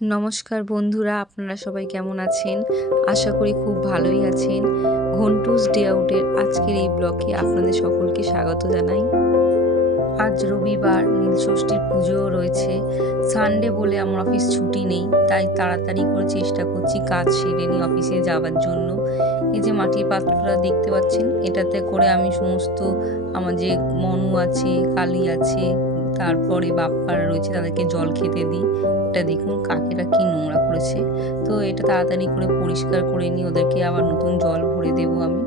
নমস্কার বন্ধুরা, আপনারা সবাই কেমন আছেন? আশা করি খুব ভালোই আছেন। ঘন্টুস ডে আউটের আজকের এই ব্লগে আপনাদের সকলকে স্বাগত জানাই। আজ রবিবার, নীলষষ্ঠীর পুজোও রয়েছে। সানডে বলে আমার অফিস ছুটি নেই, তাই তাড়াতাড়ি করে চেষ্টা করছি কাজ সেরে নিয়ে অফিসে যাওয়ার জন্য। এই যে মাটির পাত্রটা দেখতে পাচ্ছেন, এটাতে করে আমি সমস্ত আমার যে মনু আছে, কালী আছে, তারপরে বাপ্পারা রয়েছে তাদেরকে জল খেতে দিই। এটা দেখুন কাকেরা কি নোংরা করেছে, তো এটা তাড়াতাড়ি করে পরিষ্কার করে নিয়ে ওদেরকে আবার নতুন জল ভরে দেবো আমি।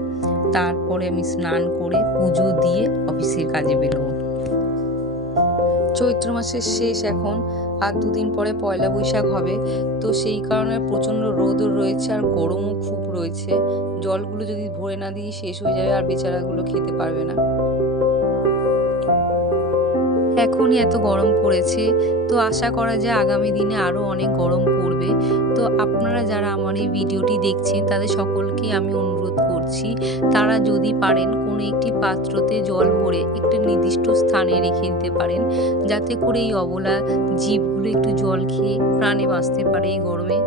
তারপরে আমি স্নান করে পুজো দিয়ে অফিসের কাজে বেরোবো। চৈত্র মাসের শেষ এখন, আর দুদিন পরে পয়লা বৈশাখ হবে, তো সেই কারণে প্রচণ্ড রোদও রয়েছে আর গরমও খুব রয়েছে। জলগুলো যদি ভরে না দিই শেষ হয়ে যাবে আর বেচারাগুলো খেতে পারবে না। এখনই এত গরম পড়েছে, তো আশা করা যায় আগামী দিনে আরও অনেক গরম পড়বে। তো আপনারা যারা আমার এই ভিডিওটি দেখছেন তাদের সকলকে আমি অনুরোধ করছি, তারা যদি পারেন কোনো একটি পাত্রতে জল ভরে একটা নির্দিষ্ট স্থানে রেখে দিতে পারেন, যাতে করে এই অবলা জীবগুলো একটু জল খেয়ে প্রাণে বাঁচতে পারে এই গরমে।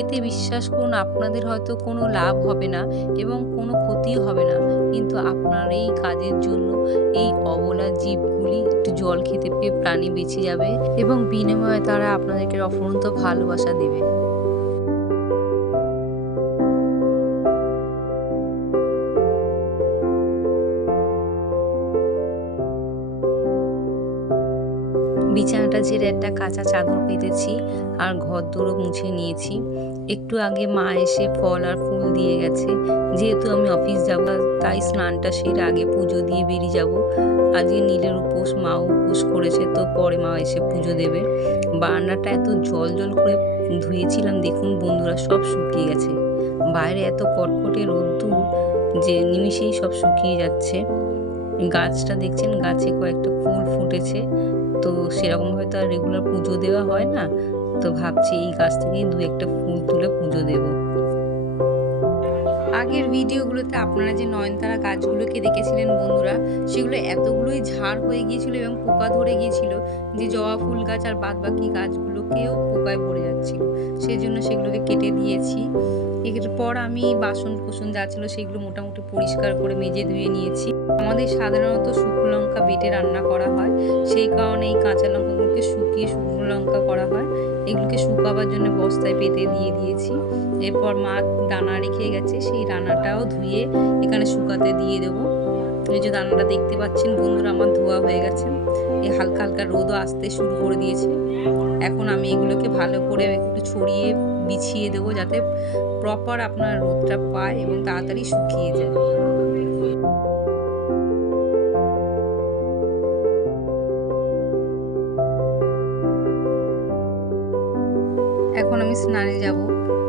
এতে বিশ্বাস করুন আপনাদের হয়তো কোনো লাভ হবে না এবং কোনো ক্ষতিও হবে না, কিন্তু আপনার এই কাজের জন্য এই অবলা জীবগুলি একটু জল খেতে পেয়ে প্রাণী বেঁচে যাবে এবং বিনিময়ে তারা আপনাদেরকে অফুরন্ত ভালোবাসা দেবে। বিছানাটা ঝেড়ে একটা কাঁচা চাদর পেতেছি আর ঘরদোরও মুছে নিয়েছি। একটু আগে মা এসে ফল আর ফুল দিয়ে গেছে। যেহেতু আমি অফিস যাব, তাই স্নানটা সেরে আগে পুজো দিয়ে বেরিয়ে যাব। আজকে নীলের উপোস, মাও উপোস করেছে, তো পরে মা এসে পুজো দেবে। বারান্দাটা এত জল জল করে ধুয়েছিলাম, দেখুন বন্ধুরা সব শুকিয়ে গেছে। বাইরে এত কটকটে রোদ্দুর যে নিমিষেই সব শুকিয়ে যাচ্ছে। গাছটা দেখছেন, গাছে কয়েকটা ফুল ফুটেছে, তো সেরকমভাবে তো আর রেগুলার পুজো দেওয়া হয় না, তো ভাবছি এই গাছ থেকেই দু একটা ফুল তুলে পুজো দেব। আগের ভিডিওগুলোতে আপনারা যে নয়নতারা গাছগুলোকে দেখেছিলেন বন্ধুরা, সেগুলো এতগুলোই ঝাড় হয়ে গিয়েছিল এবং পোকা ধরে গিয়েছিল যে জবা ফুল গাছ আর বাদ বাকি গাছগুলোকেও পোকায় পড়ে যাচ্ছিল, সেই জন্য সেগুলোকে কেটে দিয়েছি। এরপর আমি বাসন কোসন যা ছিল সেগুলো মোটামুটি পরিষ্কার করে মেজে ধুয়ে নিয়েছি। আমাদের সাধারণত শুকনো লঙ্কা বেটে রান্না করা হয়, সেই কারণে এই কাঁচা লঙ্কাগুলোকে শুকিয়ে শুকনো লঙ্কা করা হয়। এগুলোকে শুকাবার জন্য বস্তায় পেতে দিয়ে দিয়েছি। এরপর মা দানা রেখে গেছে, সেই দানাটাও ধুয়ে এখানে শুকাতে দিয়ে দেবো। এই যে দানাটা দেখতে পাচ্ছেন বন্ধুরা, আমার ধোয়া হয়ে গেছে। এই হালকা হালকা রোদও আসতে শুরু করে দিয়েছে। এখন আমি এগুলোকে ভালো করে একটু ছড়িয়ে বিছিয়ে দেবো, যাতে প্রপার আপনার রোদটা পায় এবং তাড়াতাড়ি শুকিয়ে যায়। এখন আমি স্নানে যাব,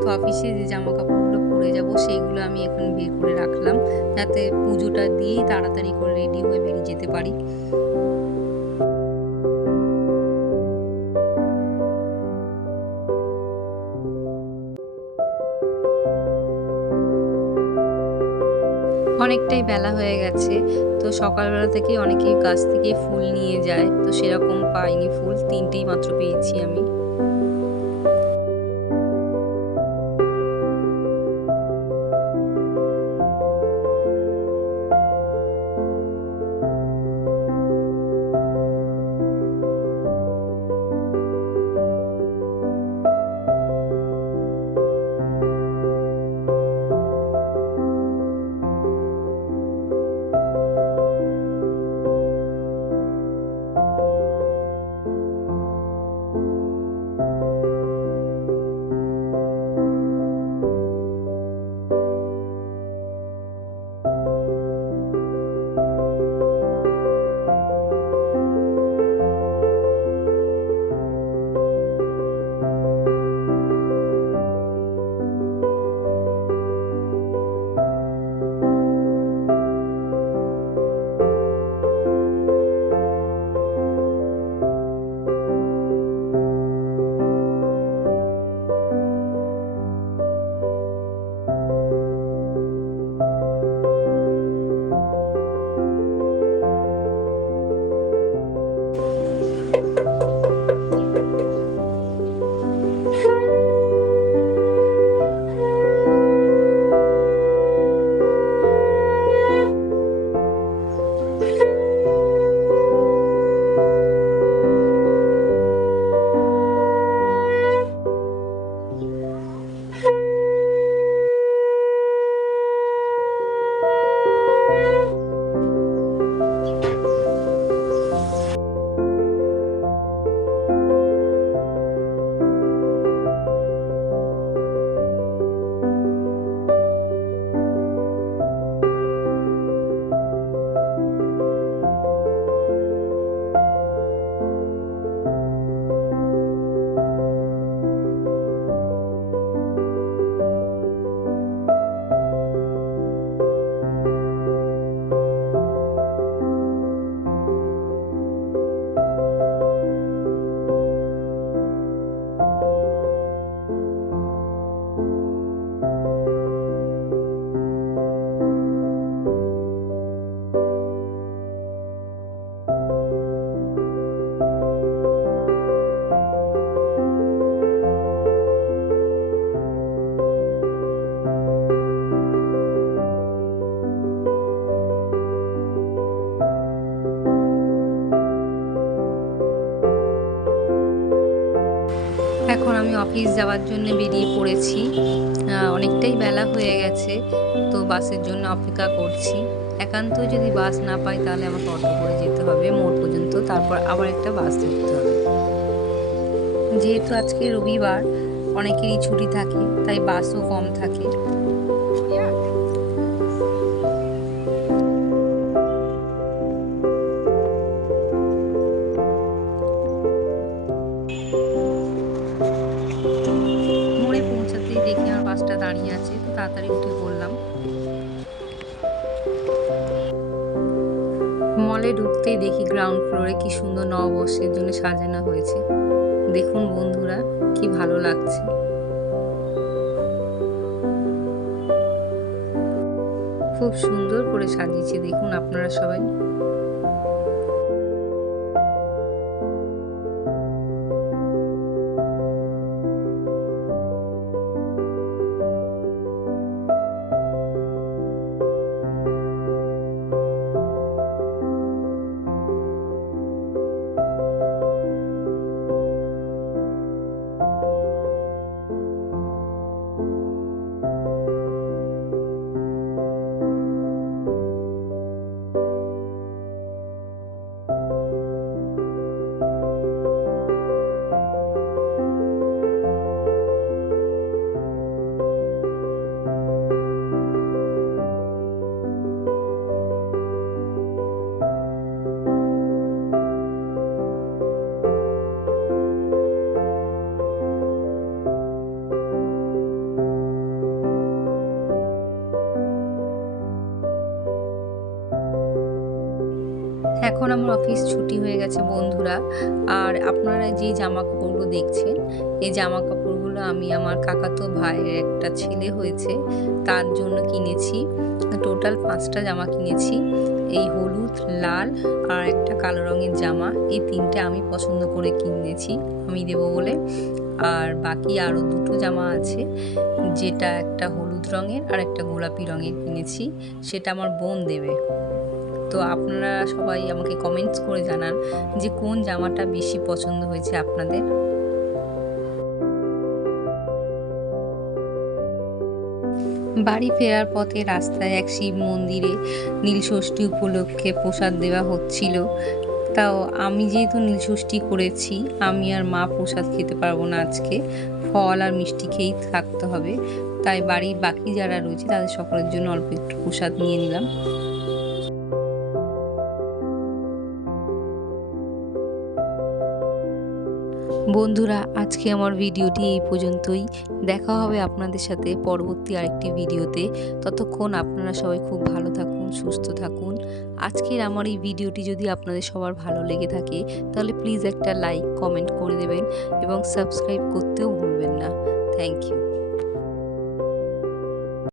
তো অফিসে যে জামা কাপড়গুলো পরে যাব সেইগুলো আমি এখন বের করে রাখলাম, যাতে পুজোটা দিয়েই তাড়াতাড়ি করে রেডি হয়ে বেরিয়ে যেতে পারি। অনেকটাই বেলা হয়ে গেছে, তো সকালবেলা থেকেই অনেকেই গাছ থেকে ফুল নিয়ে যায়, তো সেরকম পাইনি ফুল, তিনটেই মাত্র পেয়েছি আমি। এখন আমি অফিস যাওয়ার জন্য বেরিয়ে পড়েছি। অনেকটাই বেলা হয়ে গেছে, তো বাসের জন্য অপেক্ষা করছি। একান্ত যদি বাস না পাই তাহলে আমাকে অটো করে যেতে হবে মোড় পর্যন্ত, তারপর আবার একটা বাস ধরতে হবে। যেহেতু আজকে রবিবার, অনেকেরই ছুটি থাকে, তাই বাসও কম থাকে। মোড়ে পৌঁছাতেই দেখি আমার বাসটা দাঁড়িয়ে আছে, তো তাড়াতাড়ি উঠে পড়লাম। মলে ঢুকতেই দেখি গ্রাউন্ড ফ্লোরে কি সুন্দর নববর্ষের জন্য সাজানো হয়েছে। দেখুন বন্ধুরা, কি ভালো লাগছে। খুব সুন্দর করে সাজিয়েছে, দেখুন আপনারা সবাই। এখন আমার অফিস ছুটি হয়ে গেছে বন্ধুরা। আর আপনারা যে জামা কাপড়গুলো দেখছেন, এই জামা কাপড়গুলো আমি আমার কাকাতো ভাইয়ের একটা ছেলে হয়েছে তার জন্য কিনেছি। টোটাল 5টা জামা কিনেছি। এই হলুদ, লাল আর একটা কালো রঙের জামা, এই 3টে আমি পছন্দ করে কিনেছি আমি দেবো বলে। আর বাকি আরও 2টো জামা আছে, যেটা একটা হলুদ রঙের আর একটা গোলাপি রঙের কিনেছি, সেটা আমার বোন দেবে। তো আপনারা সবাই আমাকে কমেন্টস করে জানান যে কোন জামাটা বেশি পছন্দ হয়েছে আপনাদের। বাড়ি ফেরার পথে রাস্তায় এক শিব মন্দিরে নীলষষ্ঠী উপলক্ষে প্রসাদ দেওয়া হচ্ছিল। তাও আমি যেহেতু নীলষষ্ঠী করেছি, আমি আর মা প্রসাদ খেতে পারবো না আজকে, ফল আর মিষ্টি খেয়েই থাকতে হবে। তাই বাড়ির বাকি যারা রয়েছে তাদের সকলের জন্য অল্প একটু প্রসাদ নিয়ে নিলাম। বন্ধুরা, আজকে আমার ভিডিওটি এই পর্যন্তই। দেখা হবে আপনাদের সাথে পরবর্তী আরেকটি ভিডিওতে। ততক্ষণ আপনারা সবাই খুব ভালো থাকুন, সুস্থ থাকুন। আজকের আমার এই ভিডিওটি যদি আপনাদের সবার ভালো লেগে থাকে তাহলে প্লিজ একটা লাইক, কমেন্ট করে দেবেন এবং সাবস্ক্রাইব করতেও ভুলবেন না। Thank you.